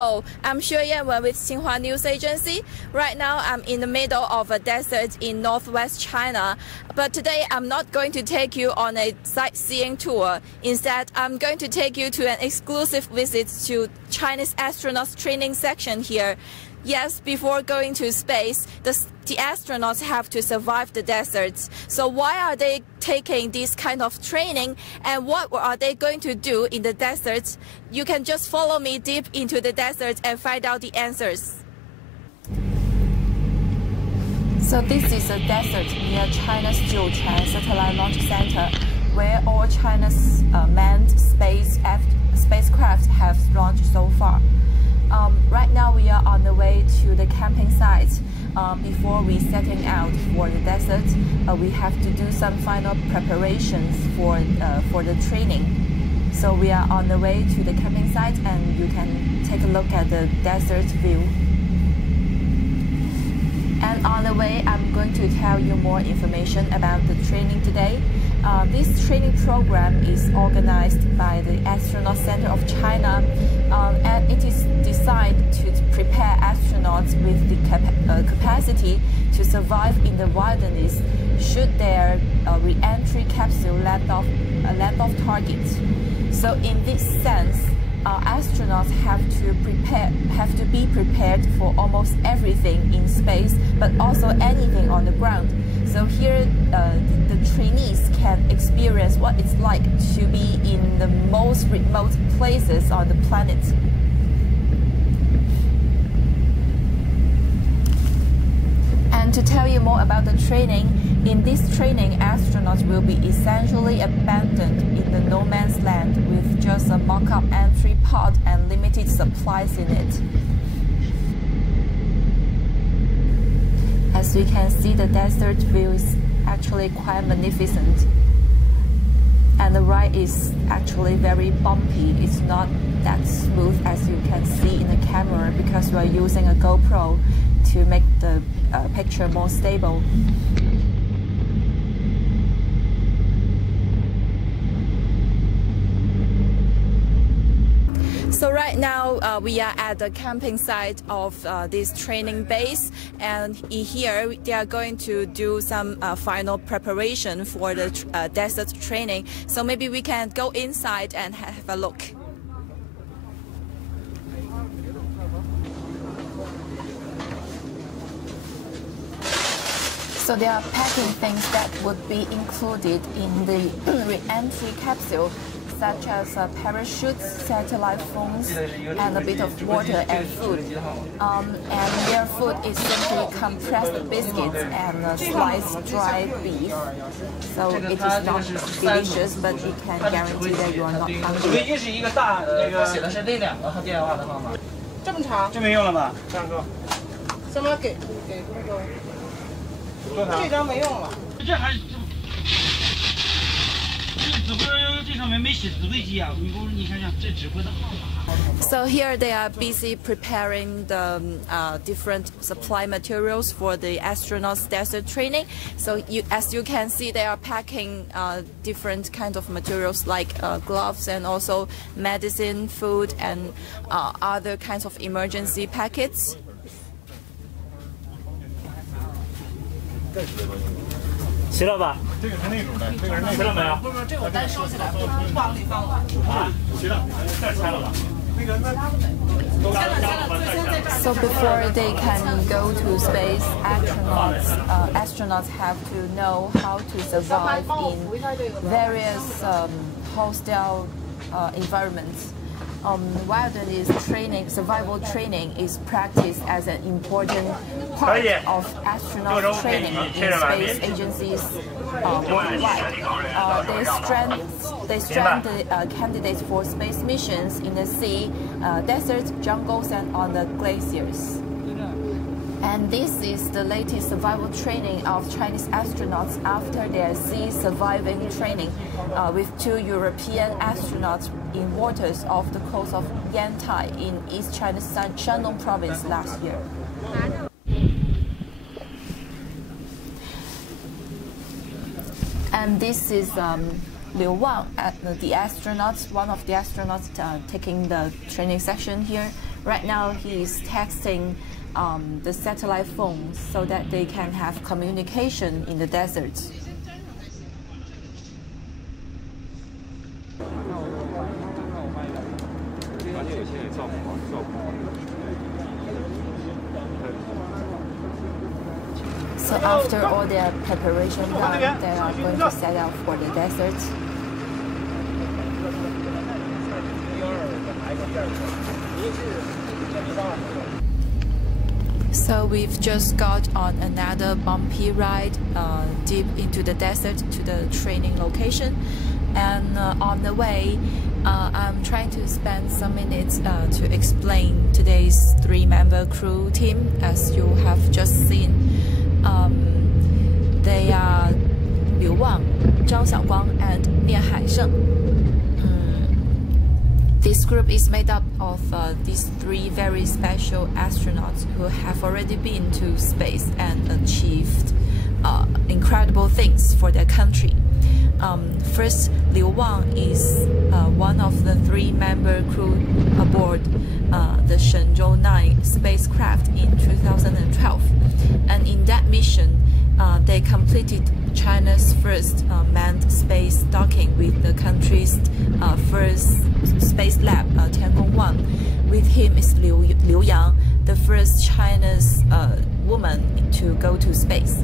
Oh, I'm Xue Yanwen with Xinhua News Agency. Right now, I'm in the middle of a desert in northwest China. But today, I'm not going to take you on a sightseeing tour. Instead, I'm going to take you to an exclusive visit to Chinese astronauts training section here. Yes, before going to space, the astronauts have to survive the deserts. So why are they taking this kind of training, and what are they going to do in the deserts? You can just follow me deep into the desert and find out the answers. So this is a desert near China's Jiuquan Satellite Launch Center, where all China's manned spacecraft have launched so far. Right now we are on the way to the camping site. Before we setting out for the desert, we have to do some final preparations for the training. So we are on the way to the camping site, and you can take a look at the desert view. And on the way, I'm going to tell you more information about the training today. This training program is organized by the Astronaut Center of China, and it is designed to prepare astronauts with the capacity to survive in the wilderness should their re-entry capsule land off target. So in this sense, astronauts have to be prepared for almost everything in space, but also anything on the ground. So here, the trainees can experience what it's like to be in the most remote places on the planet. And to tell you more about the training, in this training, astronauts will be essentially abandoned in the no man's land with just a mock-up entry pod and limited supplies in it. As you can see, the desert view is actually quite magnificent. And the ride is actually very bumpy. It's not that smooth as you can see in the camera because we're using a GoPro to make the picture more stable. So right now we are at the camping site of this training base, and here they are going to do some final preparation for the desert training. So maybe we can go inside and have a look. So they are packing things that would be included in the re-entry capsule, such as parachutes, satellite phones, and a bit of water and food. And their food is simply compressed biscuits and sliced dry beef. So it is not delicious, but it can guarantee that you are not hungry. 写的是那两个电话的号码。这么长？这没用了吧？上够。什么给那个？这张没用了。这还是。 So here they are busy preparing the different supply materials for the astronauts' desert training. So as you can see, they are packing different kinds of materials like gloves and also medicine, food, and other kinds of emergency packets. 齐了吧？这个是那种的，这个是那齐了没有？不是，这个我单收起来，不往里放了。啊，齐了，再拆了吧。那个那。 So before they can go to space, astronauts have to know how to survive in various hostile environments. Wilderness training, survival training is practiced as an important part of astronaut training in space agencies worldwide. They strand the candidates for space missions in the sea, deserts, jungles, and on the glaciers. And this is the latest survival training of Chinese astronauts after their sea surviving training with 2 European astronauts in waters off the coast of Yantai in East China's Shandong province last year. And this is Liu Wang, the astronauts, one of the astronauts taking the training section here. Right now, he is texting the satellite phone so that they can have communication in the desert. So after all their preparation done, they are going to set out for the desert. So we've just got on another bumpy ride deep into the desert to the training location, and on the way I'm trying to spend some minutes to explain today's 3-member crew team. As you have just seen, they are Liu Wang, Zhang Xiaoguang, and Nie Haisheng. This group is made up of these 3 very special astronauts who have already been to space and achieved incredible things for their country. First, Liu Wang is one of the 3-member crew aboard the Shenzhou 9 spacecraft in 2012. And in that mission, they completed China's first manned space docking with the country's first space lab, Tiangong-1. With him is Liu Yang, the first China's woman to go to space.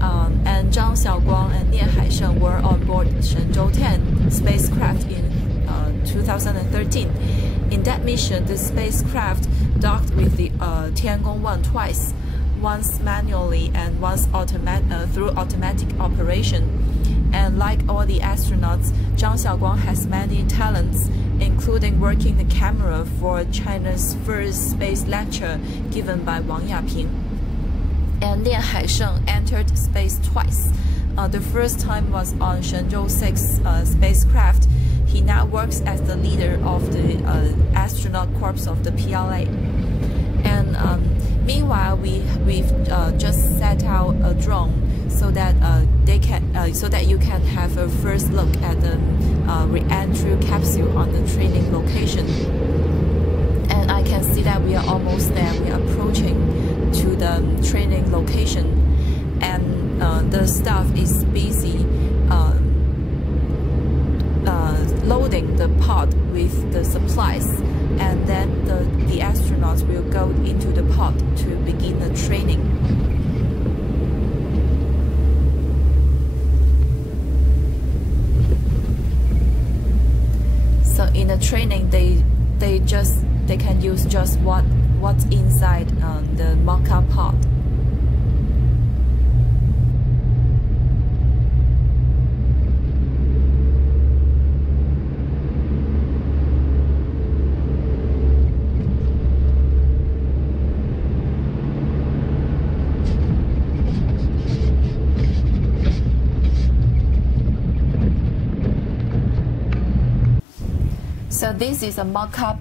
And Zhang Xiaoguang and Nie Haisheng were on board Shenzhou 10 spacecraft in 2013. In that mission, the spacecraft docked with the Tiangong-1 twice, once manually and once through automatic operation. And like all the astronauts, Zhang Xiaoguang has many talents, including working the camera for China's first space lecture given by Wang Yaping. And Nie Haisheng entered space twice. The first time was on Shenzhou 6 spacecraft. He now works as the leader of the astronaut corps of the PLA. And meanwhile, we've just set out a drone so that you can have a first look at the re-entry capsule on the training location. And I can see that we are almost there. We are approaching to the training location, and the staff is busy loading the pod with the supplies, and then the astronauts will go into the pod to begin the training. So in the training, they can use just what's inside the mock-up pod. So this is a mock-up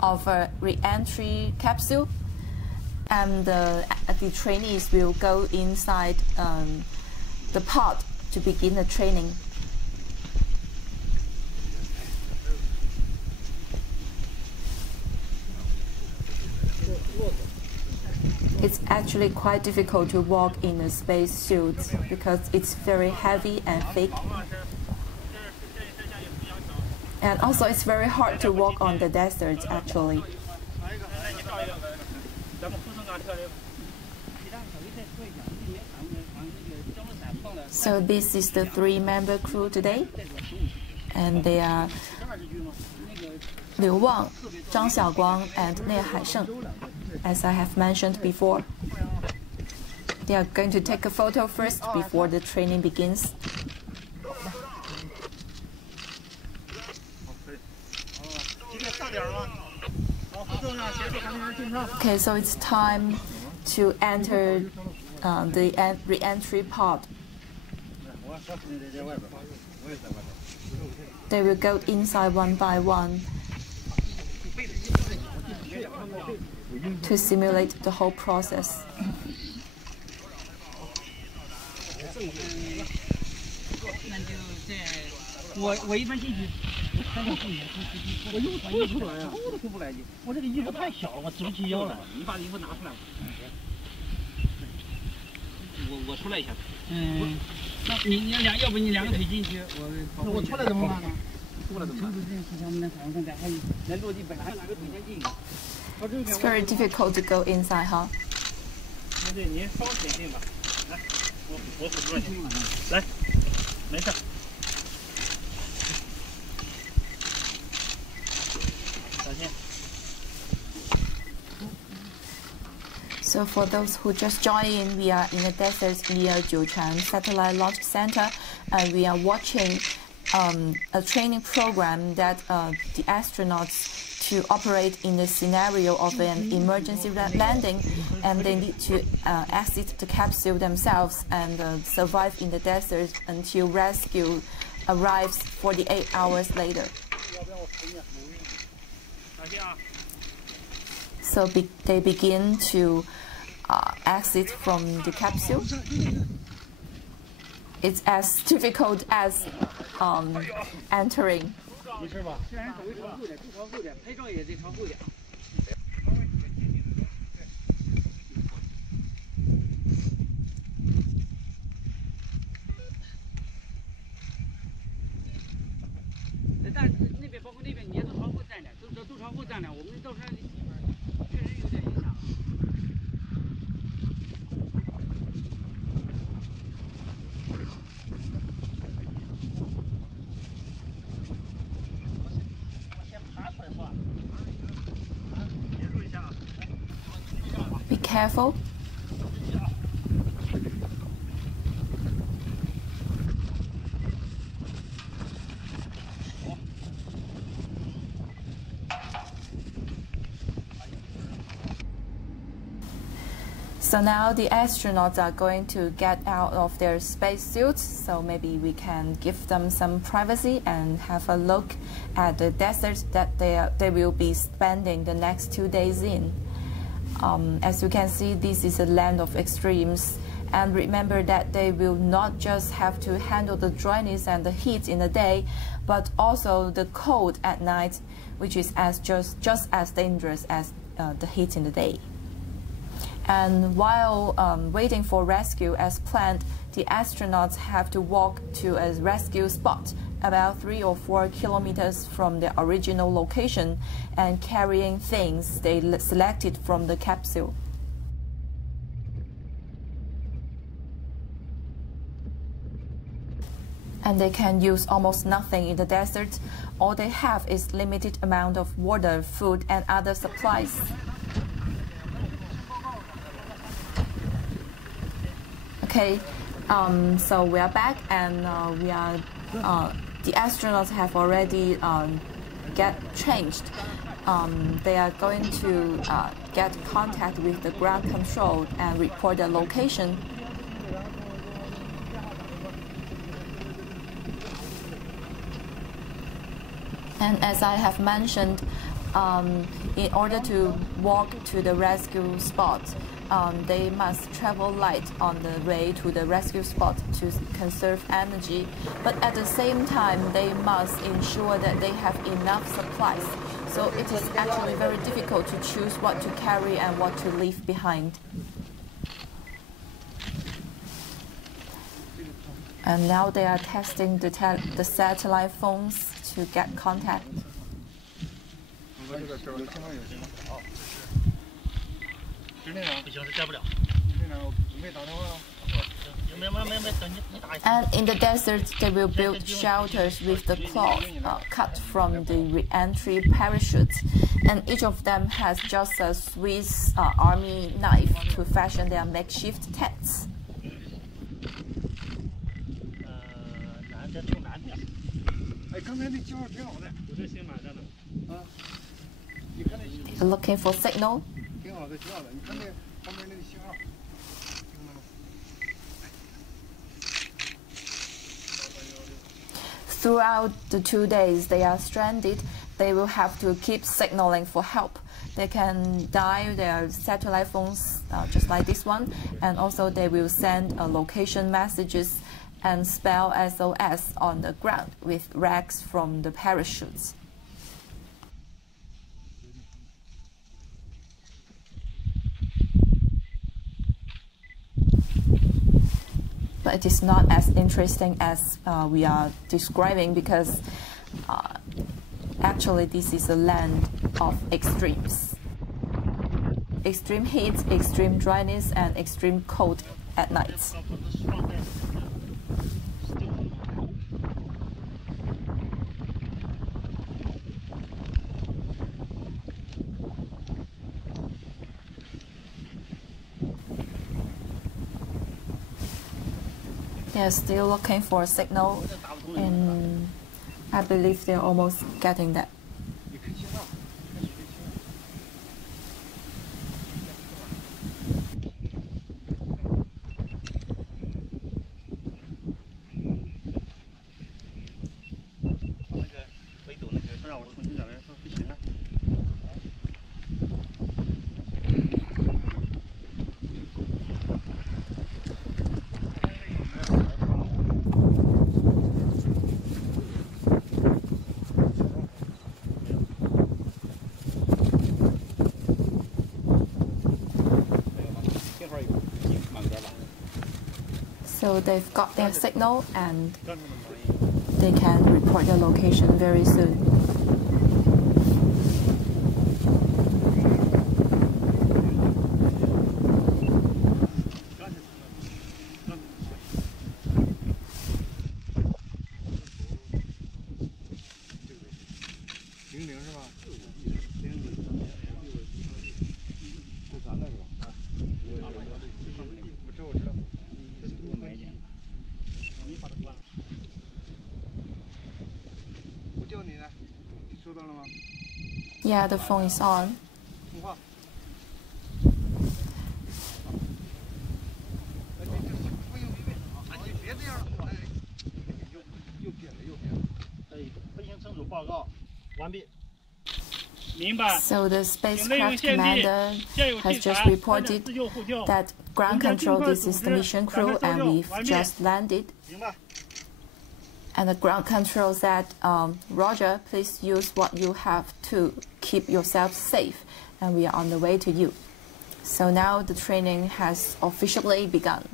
of a re-entry capsule, and the trainees will go inside the pod to begin the training. It's actually quite difficult to walk in a space suit because it's very heavy and thick. And also, it's very hard to walk on the desert, actually. So this is the 3-member crew today, and they are Liu Wang, Zhang Xiaoguang, and Nie Haisheng, as I have mentioned before. They are going to take a photo first before the training begins. Okay, so it's time to enter the re-entry pod. They will go inside one by one to simulate the whole process. 我又抽不出来呀，抽都抽不来劲。我这个衣服太小了，我直不起腰来。你把衣服拿出来。我出来一下。嗯。那你要不你两个腿进去，我出来怎么办呢？出来怎么办？来落地本来哪个腿先进？ It's very difficult to go inside, huh? 对，您稍前进吧。来，我辅助你。来，没事。小心。 So for those who just joined in, we are in the desert near Jiuquan Satellite Launch Center, and we are watching a training program that the astronauts to operate in the scenario of an emergency landing, and they need to exit the capsule themselves and survive in the desert until rescue arrives 48 hours later. So they begin to exit from the capsule. It's as difficult as entering. 没事吧？虽然稍微朝后点，朝后点，拍照也得朝后点。但那边包括那边，你也都朝后站点，都朝后站点，我们到时候确实有点影响。 Be careful. So now the astronauts are going to get out of their spacesuits, so maybe we can give them some privacy and have a look at the desert that they will be spending the next 2 days in. As you can see, this is a land of extremes, and remember that they will not just have to handle the dryness and the heat in the day, but also the cold at night, which is just as dangerous as the heat in the day. And while waiting for rescue as planned, the astronauts have to walk to a rescue spot about 3 or 4 kilometers from the original location and carrying things they selected from the capsule. And they can use almost nothing in the desert. All they have is limited amount of water, food, and other supplies. Okay, so we are back, and the astronauts have already get changed. They are going to get contact with the ground control and report their location. And as I have mentioned, in order to walk to the rescue spot, they must travel light on the way to the rescue spot to conserve energy. But at the same time, they must ensure that they have enough supplies. So it is actually very difficult to choose what to carry and what to leave behind. And now they are testing the satellite phones to get contact. And in the desert, they will build shelters with the cloth cut from the re-entry parachutes. And each of them has just a Swiss army knife to fashion their makeshift tents. Looking for signal. Throughout the 2 days they are stranded, they will have to keep signaling for help. They can dial their satellite phones just like this one, and also they will send location messages and spell SOS on the ground with rags from the parachutes. But it is not as interesting as we are describing, because actually this is a land of extremes. Extreme heat, extreme dryness, and extreme cold at night. They're still looking for a signal, and I believe they're almost getting that. So they've got their signal and they can report their location very soon. Yeah, the phone is on. So the spacecraft commander has just reported that ground control, this is the mission crew, and we've just landed. And the ground control said, Roger, please use what you have to keep yourself safe, and we are on the way to you. So now the training has officially begun.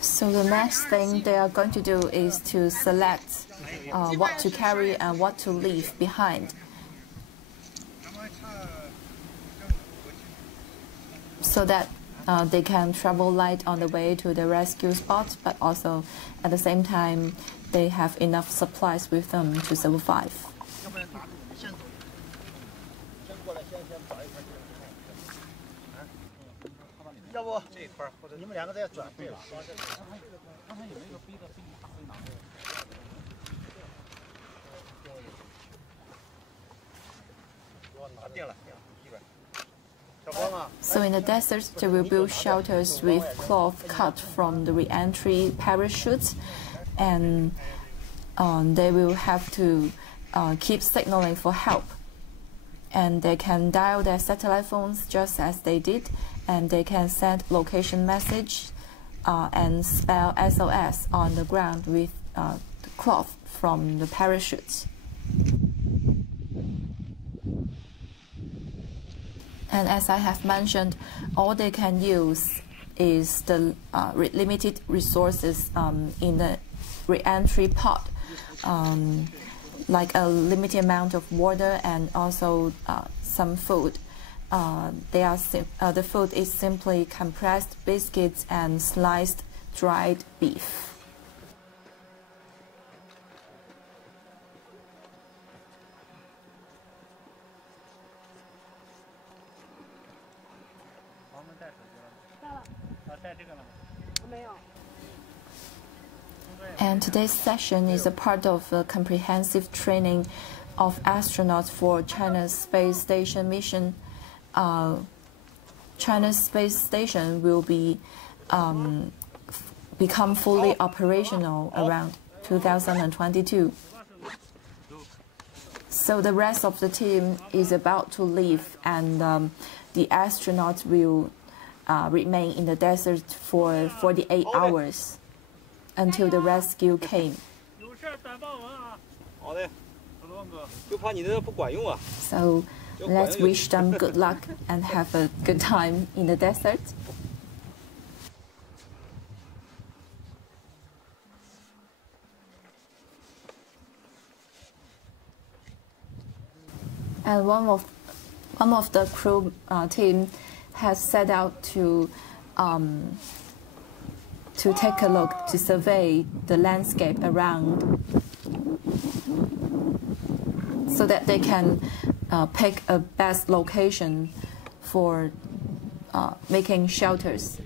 So the next thing they are going to do is to select what to carry and what to leave behind, so that they can travel light on the way to the rescue spot, but also at the same time they have enough supplies with them to survive. So in the desert, they will build shelters with cloth cut from the re-entry parachutes, and they will have to keep signaling for help. And they can dial their satellite phones just as they did, and they can send location message and spell SOS on the ground with the cloth from the parachutes. And as I have mentioned, all they can use is the limited resources in the re-entry pod, like a limited amount of water and also some food. The food is simply compressed biscuits and sliced dried beef. And today's session is a part of a comprehensive training of astronauts for China's space station mission. China's space station will become fully operational around 2022. So the rest of the team is about to leave, and the astronauts will remain in the desert for 48 hours until the rescue came. So let's wish them good luck and have a good time in the desert. And one of the crew team has set out to take a look, to survey the landscape around, so that they can pick a best location for making shelters.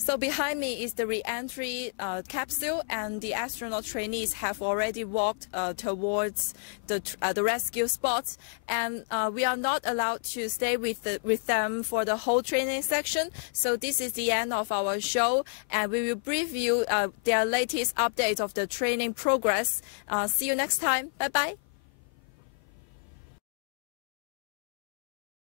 So behind me is the re-entry capsule, and the astronaut trainees have already walked towards the rescue spot, and we are not allowed to stay with them for the whole training section. So this is the end of our show, and we will brief you their latest update of the training progress. See you next time. Bye bye.